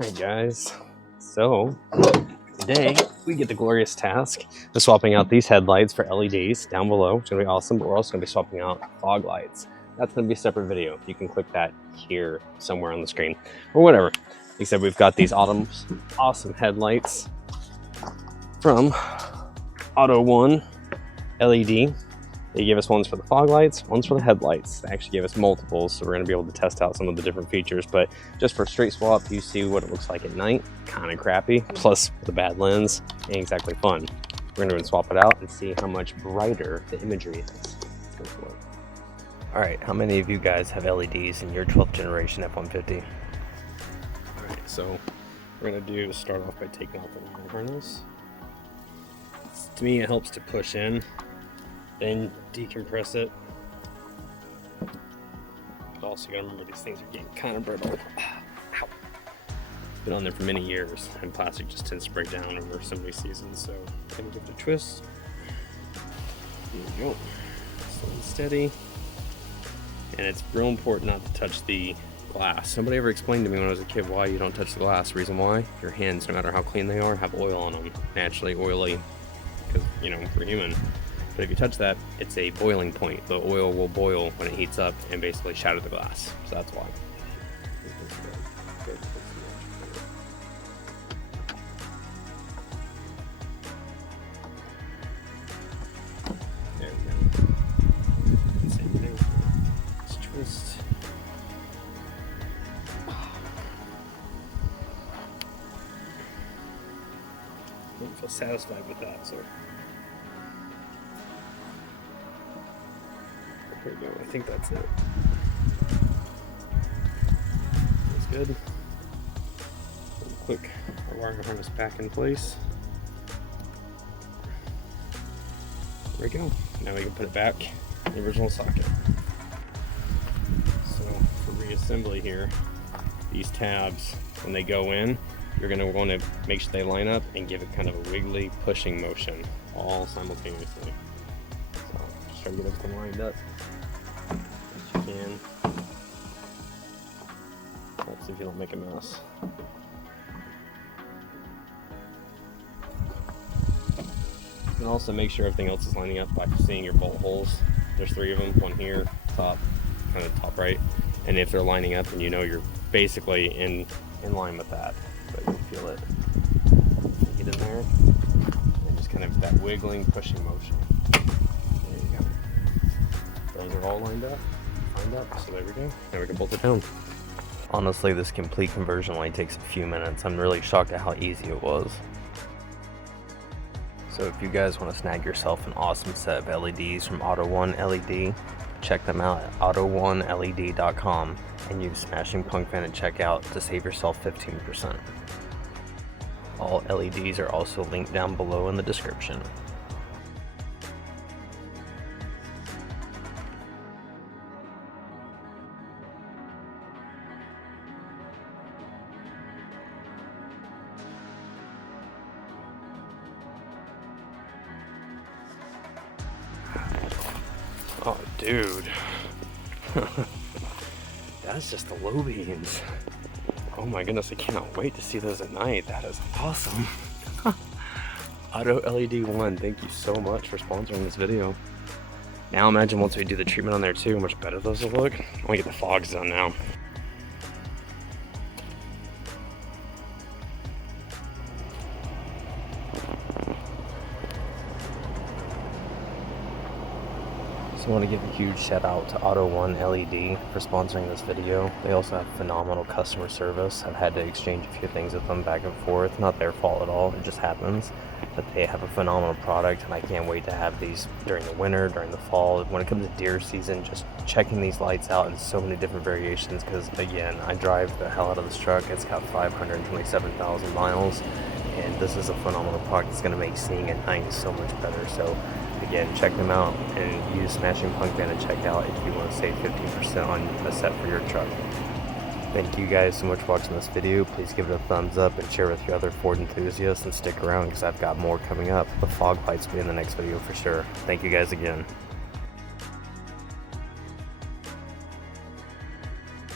Alright guys, so today we get the glorious task of swapping out these headlights for LEDs down below, which is going to be awesome, but we're also going to be swapping out fog lights. That's going to be a separate video. You can click that here somewhere on the screen, or whatever. Except we've got these awesome headlights from AUTOONE LED. They gave us ones for the fog lights, ones for the headlights. They actually gave us multiples, so we're going to be able to test out some of the different features. But just for straight swap, you see what it looks like at night. Kind of crappy, plus with a bad lens, ain't exactly fun. We're going to swap it out and see how much brighter the imagery is. Let's go for it. All right, how many of you guys have LEDs in your 12th generation F-150? All right, so we're going to do start off by taking off the wire harness. To me, it helps to push in, then decompress it. But also, you gotta remember these things are getting kind of brittle. Ow. Been on there for many years, and plastic just tends to break down over so many seasons. So, gonna give it a twist. There we go. Slow and steady. And it's real important not to touch the glass. Nobody ever explained to me when I was a kid why you don't touch the glass. Reason why? Your hands, no matter how clean they are, have oil on them. Naturally oily, because you know we're human. But if you touch that, it's a boiling point. The oil will boil when it heats up and basically shatter the glass. So that's why. There we go. Same thing. Let's twist. I don't feel satisfied with that, so. There we go, I think that's it. That's good. We'll click our wire harness back in place. There we go. Now we can put it back in the original socket. So for reassembly here, these tabs, when they go in, you're going to want to make sure they line up and give it kind of a wiggly pushing motion all simultaneously. So just try to get everything lined up. You can. Let's see if you don't make a mess. You can also make sure everything else is lining up by seeing your bolt holes. There's 3 of them, one here, top, kind of top right. And if they're lining up, and you know you're basically in line with that, but you feel it. Get in there, and just kind of that wiggling, pushing motion. There you go. Those are all lined up. So there we go. Now we can bolt it down. Honestly, this complete conversion only takes a few minutes. I'm really shocked at how easy it was. So if you guys want to snag yourself an awesome set of LEDs from AUTOONE LED, check them out at AUTOONELED.com and use Smashing Pumpkin at checkout to save yourself 15%. All LEDs are also linked down below in the description. Oh, dude. That's just the low beams. Oh my goodness, I cannot wait to see those at night. That is awesome. Auto LED 1, thank you so much for sponsoring this video. Now imagine once we do the treatment on there too, how much better those will look. I want to get the fogs done now. So I want to give a huge shout out to AUTOONE LED for sponsoring this video. They also have phenomenal customer service. I've had to exchange a few things with them back and forth. Not their fault at all, it just happens. But they have a phenomenal product, and I can't wait to have these during the winter, during the fall. When it comes to deer season, just checking these lights out in so many different variations, because again, I drive the hell out of this truck. It's got 527,000 miles, and this is a phenomenal product. It's going to make seeing at night so much better. So again, check them out and use Smashing Pumpkin at checkout if you want to save 15% on a set for your truck. Thank you guys so much for watching this video. Please give it a thumbs up and share with your other Ford enthusiasts, and stick around because I've got more coming up. The fog lights will be in the next video for sure. Thank you guys again.